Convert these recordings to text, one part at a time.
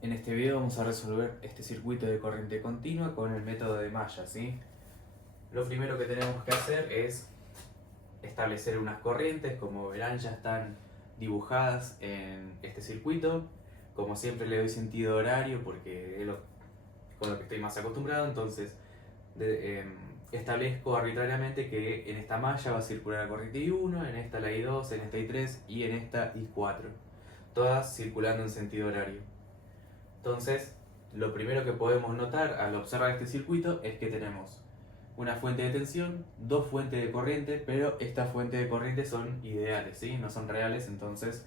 En este video vamos a resolver este circuito de corriente continua con el método de malla, ¿sí? Lo primero que tenemos que hacer es establecer unas corrientes, como verán ya están dibujadas en este circuito. Como siempre le doy sentido horario porque es con lo que estoy más acostumbrado, entonces establezco arbitrariamente que en esta malla va a circular la corriente I1, en esta la I2, en esta I3 y en esta I4, todas circulando en sentido horario. Entonces, lo primero que podemos notar al observar este circuito es que tenemos una fuente de tensión, dos fuentes de corriente, pero estas fuentes de corriente son ideales, ¿sí? No son reales, entonces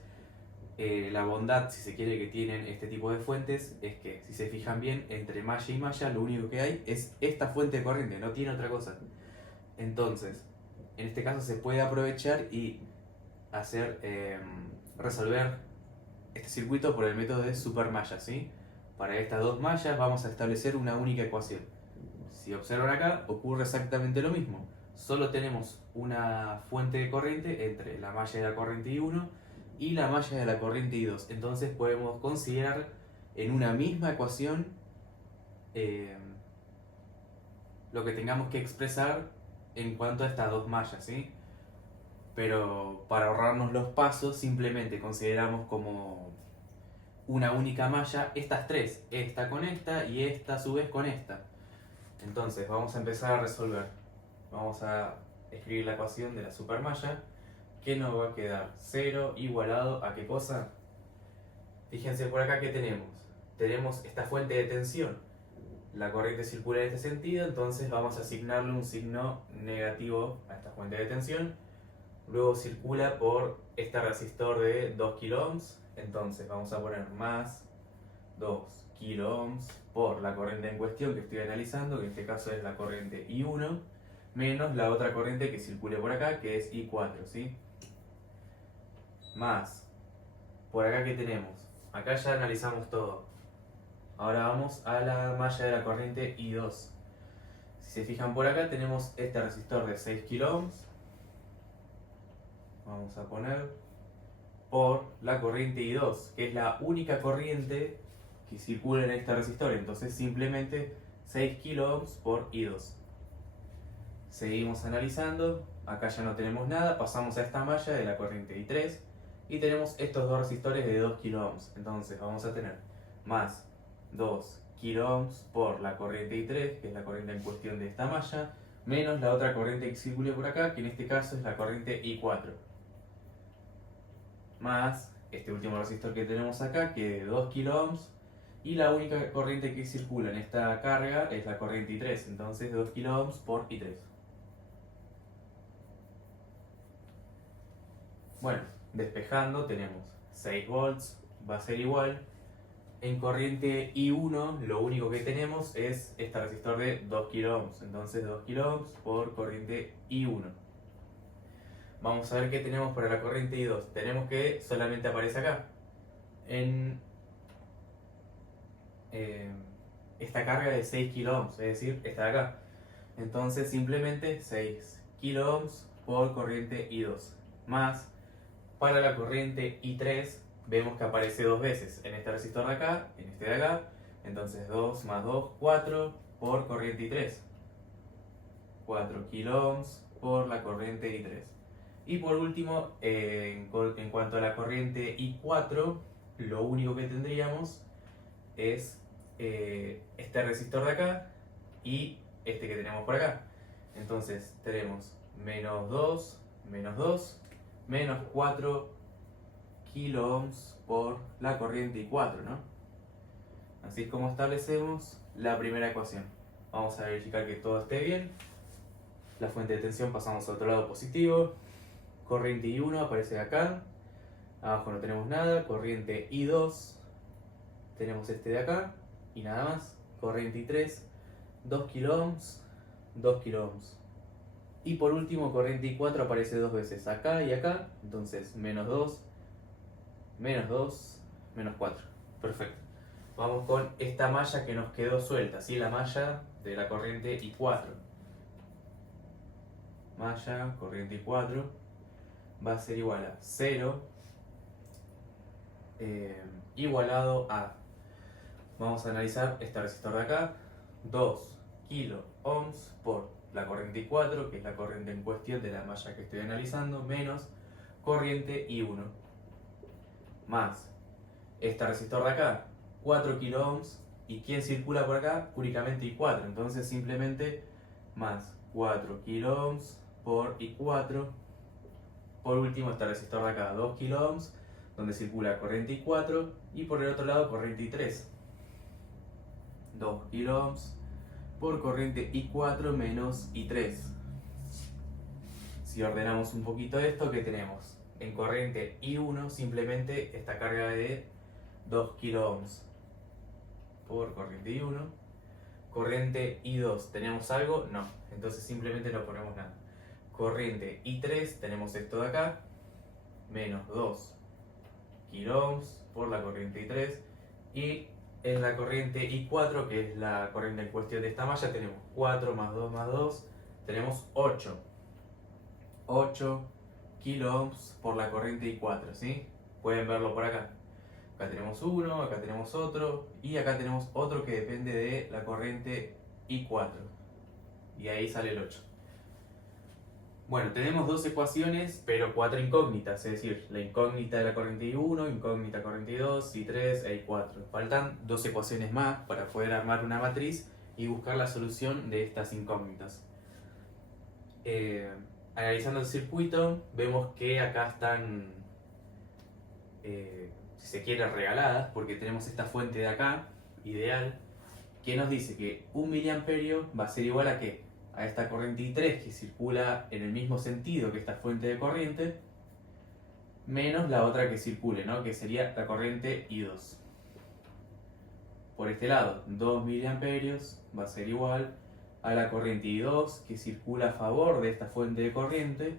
la bondad, si se quiere, que tienen este tipo de fuentes es que, si se fijan bien, entre malla y malla lo único que hay es esta fuente de corriente, no tiene otra cosa. Entonces, en este caso se puede aprovechar y hacer resolver este circuito por el método de supermalla, ¿sí? Para estas dos mallas vamos a establecer una única ecuación. Si observan acá, ocurre exactamente lo mismo. Solo tenemos una fuente de corriente entre la malla de la corriente I1 y la malla de la corriente I2. Entonces podemos considerar en una misma ecuación eh, lo que tengamos que expresar en cuanto a estas dos mallas, ¿sí? Pero para ahorrarnos los pasos, simplemente consideramos como una única malla estas tres, esta con esta y esta a su vez con esta. Entonces vamos a empezar a resolver. Vamos a escribir la ecuación de la supermalla, que nos va a quedar 0 igualado a ¿qué cosa? Fíjense por acá que tenemos. Tenemos esta fuente de tensión. La corriente circula en este sentido, entonces vamos a asignarle un signo negativo a esta fuente de tensión. Luego circula por este resistor de 2 kilo ohms, entonces vamos a poner más 2 kilo ohms por la corriente en cuestión que estoy analizando, que en este caso es la corriente I1, menos la otra corriente que circule por acá, que es I4, ¿sí? Más, por acá que tenemos, acá ya analizamos todo. Ahora vamos a la malla de la corriente I2. Si se fijan por acá tenemos este resistor de 6 kilo ohms. Vamos a poner por la corriente I2, que es la única corriente que circula en este resistor. Entonces simplemente 6 kilo ohms por I2. Seguimos analizando, acá ya no tenemos nada, pasamos a esta malla de la corriente I3 y tenemos estos dos resistores de 2 kilo ohms. Entonces vamos a tener más 2 kilo ohms por la corriente I3, que es la corriente en cuestión de esta malla, menos la otra corriente que circule por acá, que en este caso es la corriente I4. Más este último resistor que tenemos acá, que es de 2 kilo ohms, y la única corriente que circula en esta carga es la corriente I3, entonces 2 kilo ohms por I3. Bueno, despejando tenemos 6 volts, va a ser igual. En corriente I1 lo único que tenemos es este resistor de 2 kilo ohms, entonces 2 kilo ohms por corriente I1. Vamos a ver qué tenemos para la corriente I2. Tenemos que solamente aparece acá. En esta carga de 6 kilo ohms, es decir, esta de acá. Entonces simplemente 6 kilo ohms por corriente I2. Más, para la corriente I3 vemos que aparece dos veces, en este resistor de acá, en este de acá. Entonces 2 más 2, 4 por corriente I3. 4 kilo ohms por la corriente I3. Y por último, en cuanto a la corriente I4, lo único que tendríamos es este resistor de acá y este que tenemos por acá. Entonces tenemos menos 2, menos 4 kilo ohms por la corriente I4, ¿no? Así es como establecemos la primera ecuación. Vamos a verificar que todo esté bien. La fuente de tensión pasamos al otro lado positivo. Corriente I1 aparece acá. Abajo no tenemos nada. Corriente I2. Tenemos este de acá. Y nada más. Corriente I3. 2 kilo ohms. 2 kilo ohms. Y por último, corriente I4 aparece dos veces. Acá y acá. Entonces, menos 2. Menos 2. Menos 4. Perfecto. Vamos con esta malla que nos quedó suelta. ¿Sí? La malla de la corriente I4. Malla, corriente I4. Va a ser igual a 0 igualado a vamos a analizar este resistor de acá, 2 kilo ohms por la corriente I4, que es la corriente en cuestión de la malla que estoy analizando, menos corriente I1, más este resistor de acá, 4 kilo ohms, y ¿quién circula por acá? Únicamente I4, entonces simplemente más 4 kilo ohms por I4, por último este resistor de acá, 2 kilo ohms, donde circula corriente I4, y por el otro lado corriente I3, 2 kilo ohms por corriente I4 menos I3. Si ordenamos un poquito esto, ¿qué tenemos? En corriente I1 simplemente esta carga de 2 kilo ohms por corriente I1. Corriente I2, ¿tenemos algo? No, entonces simplemente no ponemos nada. Corriente I3, tenemos esto de acá, menos 2 kilo ohms por la corriente I3. Y en la corriente I4, que es la corriente en cuestión de esta malla, tenemos 4 más 2 más 2, tenemos 8 kilo ohms por la corriente I4, ¿sí? Pueden verlo por acá. Acá tenemos uno, acá tenemos otro, y acá tenemos otro que depende de la corriente I4. Y ahí sale el 8. Bueno, tenemos dos ecuaciones, pero cuatro incógnitas, es decir, la incógnita de la corriente I1, incógnita corriente I2, I3 e I4. Faltan dos ecuaciones más para poder armar una matriz y buscar la solución de estas incógnitas. Analizando el circuito, vemos que acá están, si se quiere, regaladas, porque tenemos esta fuente de acá, ideal, que nos dice que 1 miliamperio va a ser igual a ¿qué? A esta corriente I3 que circula en el mismo sentido que esta fuente de corriente, menos la otra que circule, ¿no? Que sería la corriente I2. Por este lado, 2 miliamperios va a ser igual a la corriente I2 que circula a favor de esta fuente de corriente,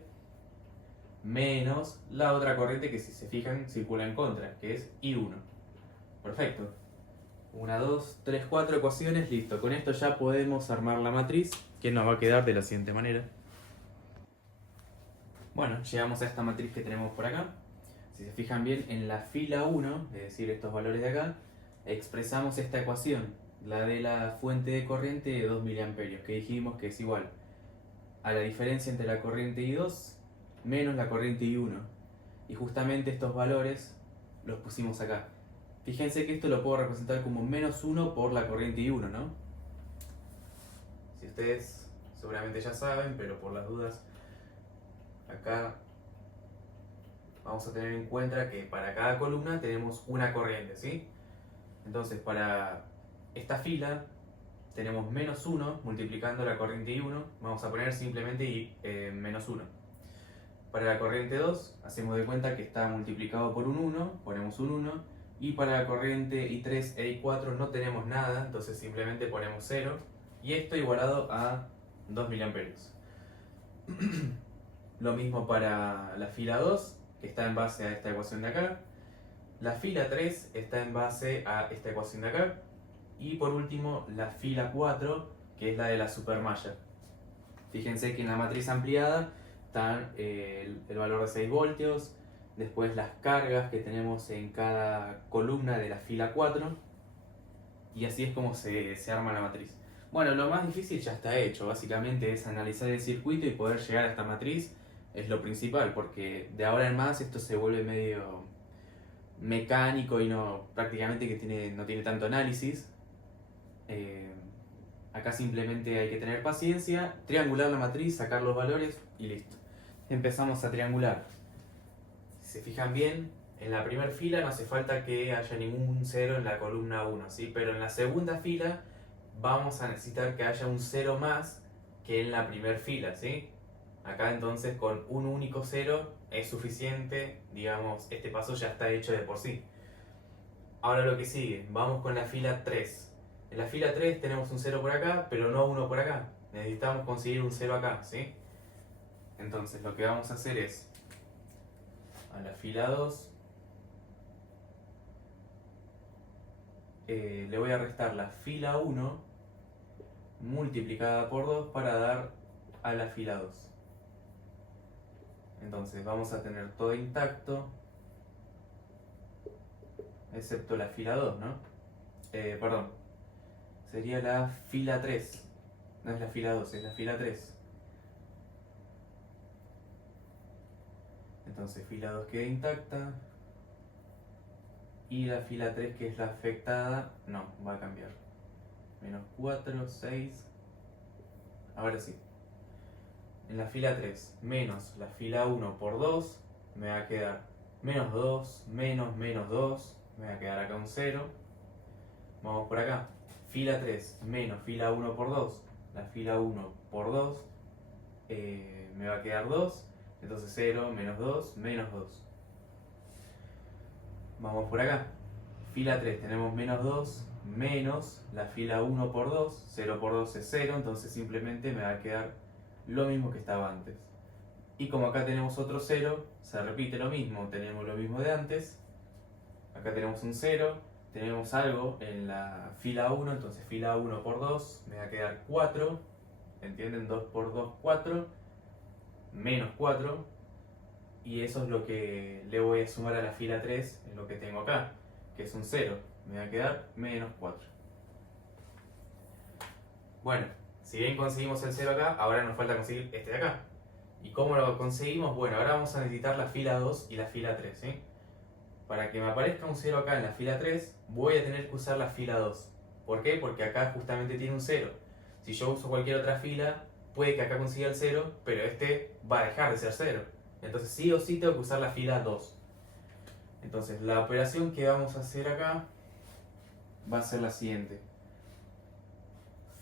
menos la otra corriente que, si se fijan, circula en contra, que es I1. Perfecto. 1, 2, 3, 4 ecuaciones, listo. Con esto ya podemos armar la matriz, que nos va a quedar de la siguiente manera. Bueno, llegamos a esta matriz que tenemos por acá. Si se fijan bien, en la fila 1, es decir, estos valores de acá, expresamos esta ecuación, la de la fuente de corriente de 2 miliamperios, que dijimos que es igual a la diferencia entre la corriente I2 menos la corriente I1. Y justamente estos valores los pusimos acá. Fíjense que esto lo puedo representar como menos 1 por la corriente I1, ¿no? Si ustedes seguramente ya saben, pero por las dudas, acá vamos a tener en cuenta que para cada columna tenemos una corriente, ¿sí? Entonces para esta fila tenemos menos 1 multiplicando la corriente I1, vamos a poner simplemente menos 1. Para la corriente 2 hacemos de cuenta que está multiplicado por un 1, ponemos un 1. Y para la corriente I3 e I4 no tenemos nada, entonces simplemente ponemos 0. Y esto igualado a 2 miliamperios. Lo mismo para la fila 2, que está en base a esta ecuación de acá. La fila 3 está en base a esta ecuación de acá. Y por último, la fila 4, que es la de la supermalla. Fíjense que en la matriz ampliada están el valor de 6 voltios, después las cargas que tenemos en cada columna de la fila 4, y así es como se arma la matriz. Bueno, lo más difícil ya está hecho, básicamente es analizar el circuito y poder llegar a esta matriz, es lo principal, porque de ahora en más esto se vuelve medio mecánico y prácticamente que no tiene tanto análisis. Acá simplemente hay que tener paciencia, triangular la matriz, sacar los valores y listo. Empezamos a triangular. Si se fijan bien, en la primera fila no hace falta que haya ningún 0 en la columna 1, ¿sí? Pero en la segunda fila vamos a necesitar que haya un 0 más que en la primera fila, ¿sí? Acá entonces con un único 0 es suficiente, digamos, este paso ya está hecho de por sí. Ahora lo que sigue, vamos con la fila 3. En la fila 3 tenemos un 0 por acá, pero no uno por acá. Necesitamos conseguir un 0 acá, ¿sí? Entonces lo que vamos a hacer es, a la fila 2, le voy a restar la fila 1 multiplicada por 2 para dar a la fila 2. Entonces vamos a tener todo intacto, excepto la fila 2, ¿no? Perdón, sería la fila 3. No es la fila 2, es la fila 3. Entonces fila 2 queda intacta. Y la fila 3, que es la afectada, no, va a cambiar. Menos 4, 6. Ahora sí. En la fila 3 menos la fila 1 por 2, me va a quedar menos 2, menos 2, me va a quedar acá un 0. Vamos por acá. Fila 3 menos fila 1 por 2, la fila 1 por 2 me va a quedar 2. Entonces 0, menos 2, menos 2. Vamos por acá. Fila 3 tenemos menos 2, menos la fila 1 por 2, 0 por 2 es 0, entonces simplemente me va a quedar lo mismo que estaba antes. Y como acá tenemos otro 0, se repite lo mismo, tenemos lo mismo de antes. Acá tenemos un 0, tenemos algo en la fila 1, entonces fila 1 por 2 me va a quedar 4. ¿Entienden? 2 por 2, 4, menos 4. Y eso es lo que le voy a sumar a la fila 3 en lo que tengo acá, que es un 0. Me va a quedar menos 4. Bueno, si bien conseguimos el 0 acá, ahora nos falta conseguir este de acá. ¿Y cómo lo conseguimos? Bueno, ahora vamos a necesitar la fila 2 y la fila 3, ¿sí? Para que me aparezca un 0 acá en la fila 3, voy a tener que usar la fila 2. ¿Por qué? Porque acá justamente tiene un 0. Si yo uso cualquier otra fila, puede que acá consiga el 0, pero este va a dejar de ser 0. Entonces sí o sí tengo que usar la fila 2. Entonces la operación que vamos a hacer acá va a ser la siguiente.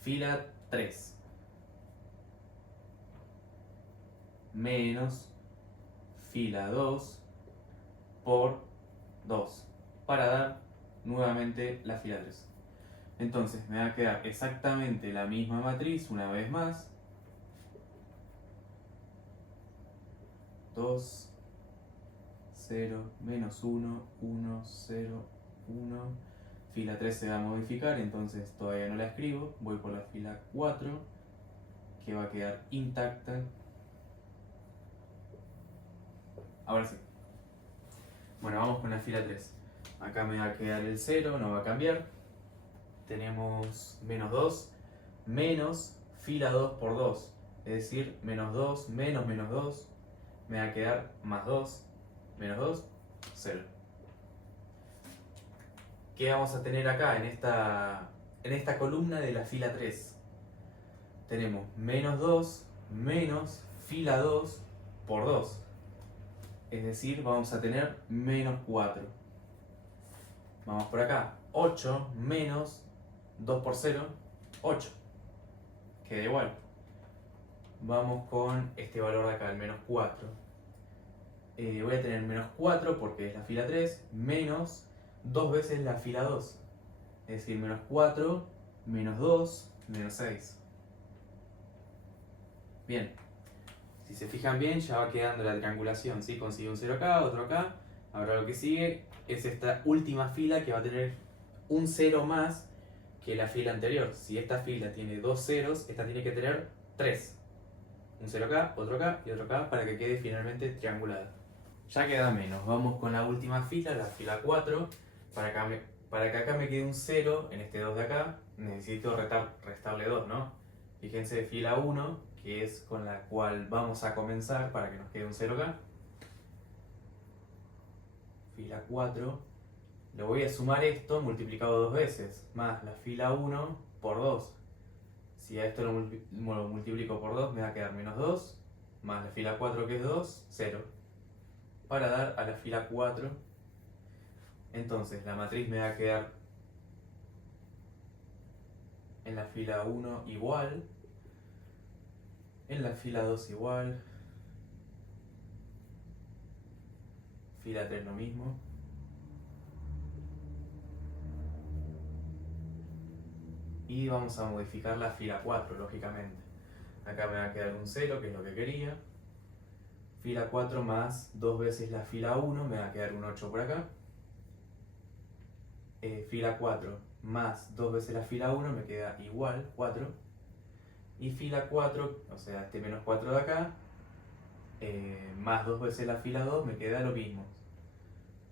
Fila 3 menos fila 2 por 2 para dar nuevamente la fila 3. Entonces me va a quedar exactamente la misma matriz una vez más. 2, 0, menos 1, 1, 0, 1. Fila 3 se va a modificar, entonces todavía no la escribo. Voy por la fila 4, que va a quedar intacta. Ahora sí. Bueno, vamos con la fila 3. Acá me va a quedar el 0, no va a cambiar. Tenemos menos 2, menos fila 2 por 2. Es decir, menos 2, menos 2. Me va a quedar más 2, menos 2, 0. ¿Qué vamos a tener acá en esta columna de la fila 3? Tenemos menos 2, menos fila 2 por 2. Es decir, vamos a tener menos 4. Vamos por acá. 8 menos 2 por 0, 8. Queda igual. Vamos con este valor de acá, el menos 4. Voy a tener menos 4 porque es la fila 3, menos 2 veces la fila 2. Es decir, menos 4, menos 2, menos 6. Bien. Si se fijan bien, ya va quedando la triangulación, ¿sí? Consigue un 0 acá, otro acá. Ahora lo que sigue es esta última fila que va a tener un 0 más que la fila anterior. Si esta fila tiene 2 ceros, esta tiene que tener 3. Un 0 acá, otro acá y otro acá para que quede finalmente triangulada. Ya queda menos. Vamos con la última fila, la fila 4. Para que acá me quede un 0 en este 2 de acá, necesito restarle 2, ¿no? Fíjense, fila 1, que es con la cual vamos a comenzar para que nos quede un 0 acá. Fila 4. Le voy a sumar esto multiplicado 2 veces, más la fila 1 por 2. Si a esto lo multiplico por 2, me va a quedar menos 2, más la fila 4 que es 2, 0. Para dar a la fila 4. Entonces la matriz me va a quedar en la fila 1 igual, en la fila 2 igual, fila 3 lo mismo. Y vamos a modificar la fila 4, lógicamente. Acá me va a quedar un 0, que es lo que quería. Fila 4 más 2 veces la fila 1, me va a quedar un 8 por acá. Fila 4 más 2 veces la fila 1 me queda igual, 4. Y fila 4, o sea, este menos 4 de acá, más 2 veces la fila 2 me queda lo mismo.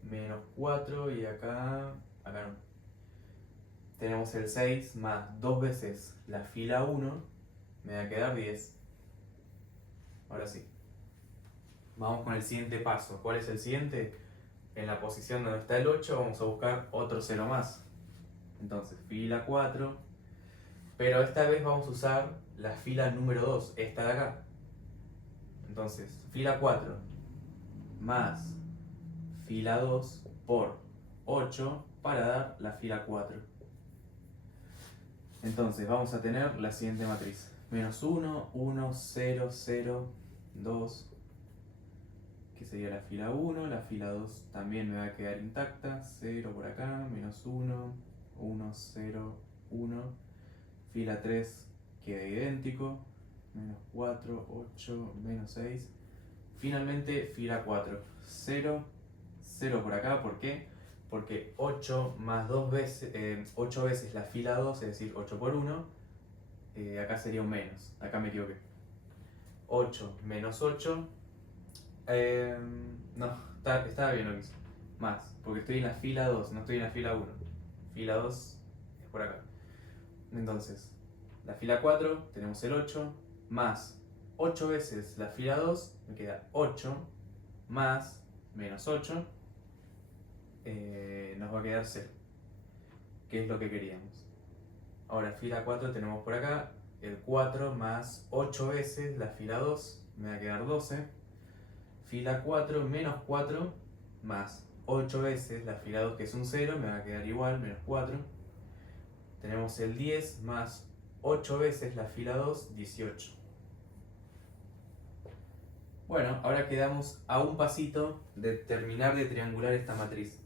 Menos 4 y acá no. tenemos el 6 más 2 veces la fila 1, me va a quedar 10. Ahora sí. Vamos con el siguiente paso. ¿Cuál es el siguiente? En la posición donde está el 8 vamos a buscar otro 0 más. Entonces, fila 4. Pero esta vez vamos a usar la fila número 2, esta de acá. Entonces, fila 4 más fila 2 por 8 para dar la fila 4. Entonces, vamos a tener la siguiente matriz. Menos 1, 1, 0, 0, 2, que sería la fila 1, la fila 2 también me va a quedar intacta, 0 por acá, menos 1, 1, 0, 1, fila 3 queda idéntico, menos 4, 8, menos 6, finalmente fila 4, 0, 0 por acá, ¿por qué? Porque 8 más 2 veces, 8 veces la fila 2, es decir, 8 por 1, acá sería un menos, acá me equivoqué, 8 menos 8, no, estaba bien lo que hice. Más, porque estoy en la fila 2, no estoy en la fila 1. Fila 2 es por acá. Entonces, la fila 4 tenemos el 8, más 8 veces la fila 2, me queda 8, más menos 8, nos va a quedar 0, que es lo que queríamos. Ahora, fila 4 tenemos por acá el 4 más 8 veces la fila 2, me va a quedar 12. Fila 4 menos 4 más 8 veces la fila 2 que es un 0, me va a quedar igual, menos 4. Tenemos el 10 más 8 veces la fila 2, 18. Bueno, ahora quedamos a un pasito de terminar de triangular esta matriz.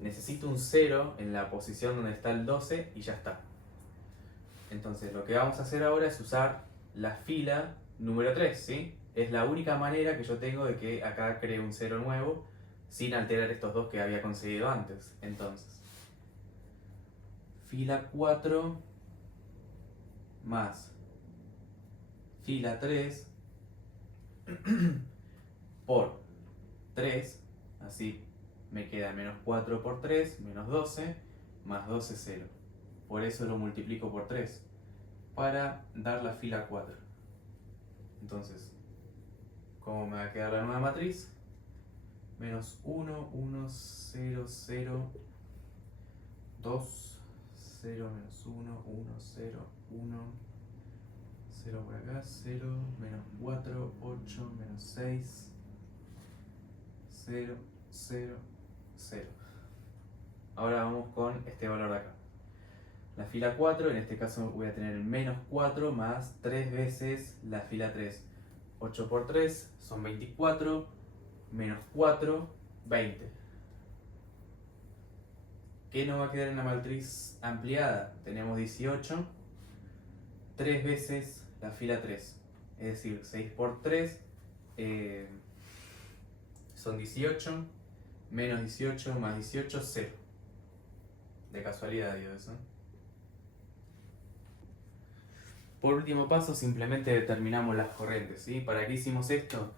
Necesito un 0 en la posición donde está el 12 y ya está. Entonces lo que vamos a hacer ahora es usar la fila número 3, ¿sí? Es la única manera que yo tengo de que acá cree un 0 nuevo sin alterar estos dos que había conseguido antes. Entonces, fila 4 más fila 3 por 3, así me queda menos 4 por 3, menos 12, más 12, 0. Por eso lo multiplico por 3, para dar la fila 4. Entonces, ¿cómo me va a quedar la nueva matriz? Menos 1, 1, 0, 0, 2, 0, menos 1, 1, 0, 1, 0 por acá, 0, menos 4, 8, menos 6, 0, 0, 0. Ahora vamos con este valor de acá. La fila 4, en este caso voy a tener el menos 4 más 3 veces la fila 3. 8 por 3 son 24, menos 4, 20. ¿Qué nos va a quedar en la matriz ampliada? Tenemos 18, 3 veces la fila 3. Es decir, 6 por 3 son 18, menos 18 más 18, 0. De casualidad digo eso. Por último paso, simplemente determinamos las corrientes, ¿sí? ¿Para qué hicimos esto?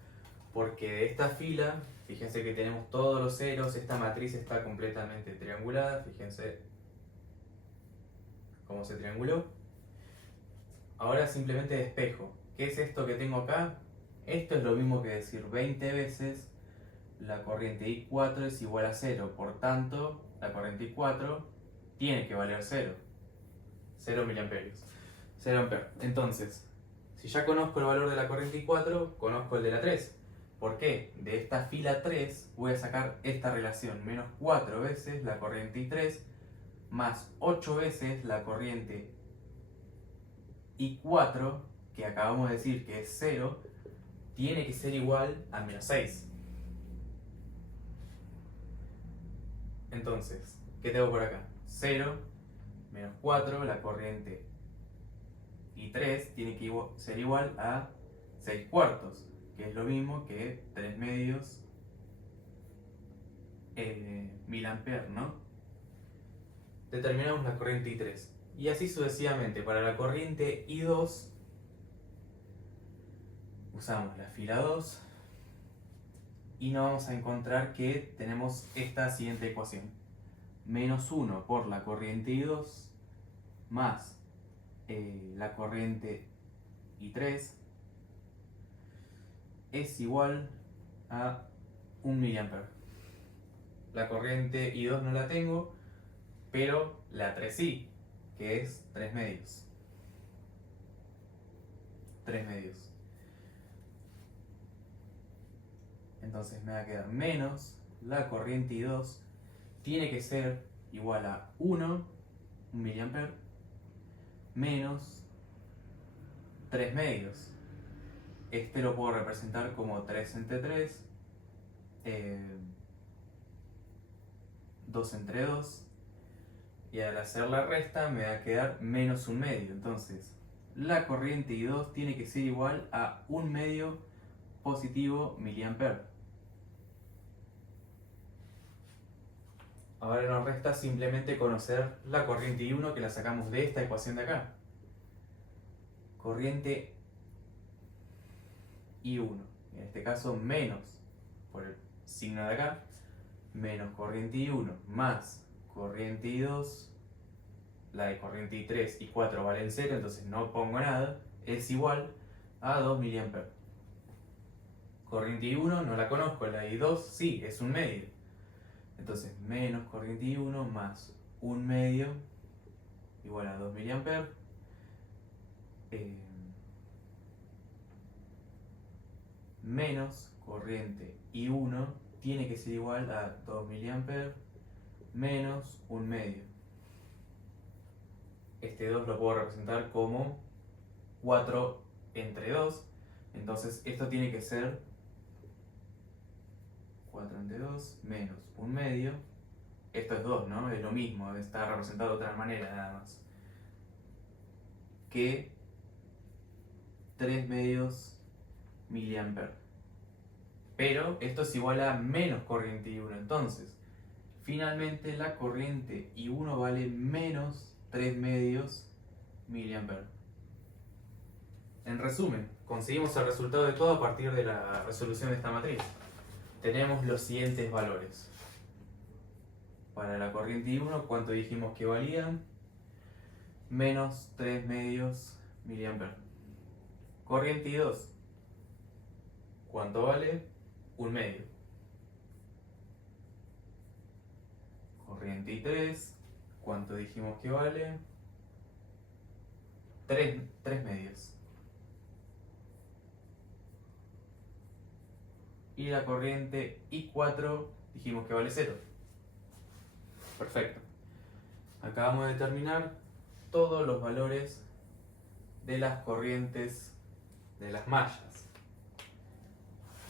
Porque de esta fila, fíjense que tenemos todos los ceros, esta matriz está completamente triangulada, fíjense cómo se trianguló. Ahora simplemente despejo. ¿Qué es esto que tengo acá? Esto es lo mismo que decir 20 veces la corriente I4 es igual a 0, por tanto, la corriente I4 tiene que valer 0. 0 miliamperios. 0 amperes. Entonces, si ya conozco el valor de la corriente I4, conozco el de la 3. ¿Por qué? De esta fila 3 voy a sacar esta relación, menos 4 veces la corriente I3 más 8 veces la corriente I4, que acabamos de decir que es 0, tiene que ser igual a menos 6. Entonces, ¿qué tengo por acá? 0, menos 4, la corriente I3 tiene que ser igual a 6 cuartos, que es lo mismo que 3 medios miliamperes, ¿no? Determinamos la corriente I3. Y así sucesivamente. Para la corriente I2 usamos la fila 2 y nos vamos a encontrar que tenemos esta siguiente ecuación. Menos 1 por la corriente I2 más la corriente I3 es igual a 1 mA. La corriente I2 no la tengo, pero la 3 sí, que es 3 medios. 3 medios. Entonces me va a quedar menos la corriente I2 tiene que ser igual a 1 mA menos 3 medios. Este lo puedo representar como 3 entre 3, 2 entre 2, y al hacer la resta me va a quedar menos 1 medio. Entonces la corriente I2 tiene que ser igual a 1 medio positivo miliampere. Ahora nos resta simplemente conocer la corriente I1 que la sacamos de esta ecuación de acá. Corriente I1, en este caso menos, por el signo de acá, menos corriente I1 más corriente I2, la de corriente I3 y 4 valen 0, entonces no pongo nada, es igual a 2 mA. Corriente I1 no la conozco, la I2 sí, es 1 medio. Entonces menos corriente I1 más 1 medio igual a 2 mA. Menos corriente I1 tiene que ser igual a 2 mA menos 1 medio. Este 2 lo puedo representar como 4 entre 2. Entonces esto tiene que ser 4 entre 2 menos 1 medio. Esto es 2, ¿no? Es lo mismo, está representado de otra manera nada más. Que 3 medios miliamperes. Pero esto es igual a menos corriente I1. Entonces, finalmente la corriente I1 vale menos 3 medios miliamperes. En resumen, conseguimos el resultado de todo a partir de la resolución de esta matriz. Tenemos los siguientes valores. Para la corriente I1, ¿cuánto dijimos que valía? Menos 3 medios miliamperes. Corriente I2, ¿cuánto vale? 1 medio. Corriente I3, ¿cuánto dijimos que vale? 3 medios. Y la corriente I4 dijimos que vale 0. Perfecto. Acabamos de determinar todos los valores de las corrientes de las mallas.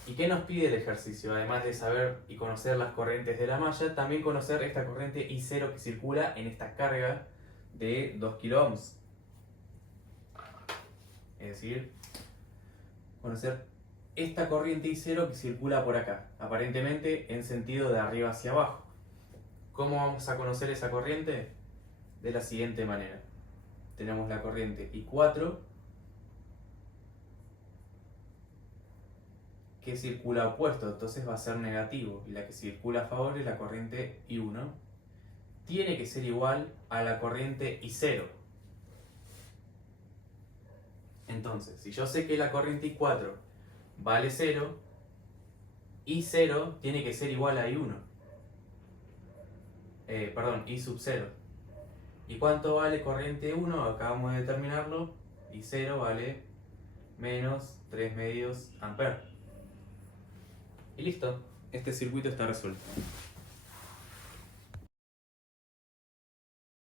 ¿Y qué nos pide el ejercicio? Además de saber y conocer las corrientes de la malla, también conocer esta corriente I0 que circula en esta carga de 2 kΩ. Es decir, conocer esta corriente I0 que circula por acá, aparentemente en sentido de arriba hacia abajo. ¿Cómo vamos a conocer esa corriente? De la siguiente manera. Tenemos la corriente I4 que circula opuesto, entonces va a ser negativo, y la que circula a favor es la corriente I1. Tiene que ser igual a la corriente I0. Entonces, si yo sé que la corriente I4 vale 0, I0 tiene que ser igual a I1. I sub 0. ¿Y cuánto vale corriente 1? Acabamos de determinarlo. I0 vale menos 3 medios amperes. Y listo, este circuito está resuelto.